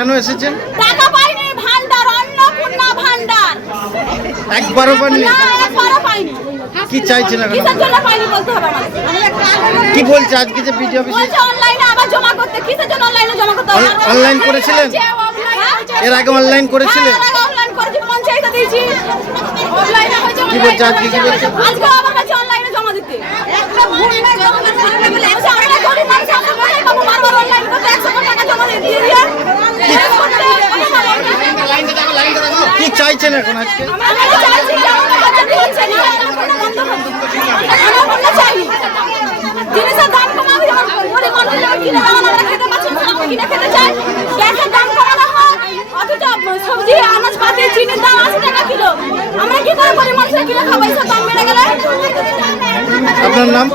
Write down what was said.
কেন এসেছেন? টাকা পাইনি, ভান্ডার, অন্নপূর্ণা ভান্ডার একবারও পাননি? না, একবারও পাইনি। কি চাইছেন এখন? কিসের জন্য পাইনি বলতে হবে না। কি বলছে আজকে যে বিডিও অফিসে? বলছে অনলাইনে আবার জমা করতে। কিসের জন্য অনলাইনে জমা করতে হবে? অনলাইন করেছিলেন? এর আগে অনলাইন করেছিলেন? হ্যাঁ, এর আগে অনলাইন করেছি, পঞ্চায়েতে দিয়েছি। অনলাইনে হয়েছে। কি বলছে আজকে, কি বলছে? আজকে আবার কাছে অনলাইনে জমা দিতে। একটা ভুল নাই জমা করতে হবে বলে। আচ্ছা, আমরা গরিব মানুষ, আমরা কোথায় পাবো বারবার অনলাইন করতে? 100 টাকা জমা দিয়ে দিয়ে। কি চাইছেন এখন আজকে? আমরা চাইছি যে আমাদের বাচ্চাদের হচ্ছে না, আমরা বন্ধ করব। আমরা বন্ধ চাই। জিনিসের দাম কমাবে, গরিব মানুষ কিনে আমরা খেতে পাচ্ছি না, আমরা কিনে খেতে চাই। গ্যাসের দাম কমানো হোক, অথচ সবজি আনাজপাতি চিনির দাম 80 টাকা কিলো। আমরা কি করে গরিব মানুষের কিনে খাবো? এইসব দাম বেড়ে গেলে। আপনার নাম?